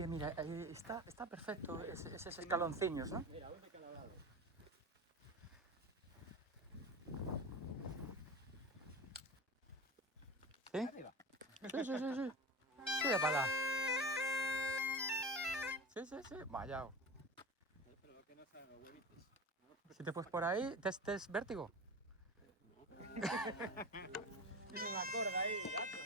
pie, mira, está perfecto, esos escaloncillos, ¿no? Mira, uno de cada lado. ¿Sí? Arriba. Sí. Tira para allá. Sí, vaya. Pero que no sean los huevitos. Si te pones por ahí, ¿te es vértigo? Tiene una corda ahí, gato.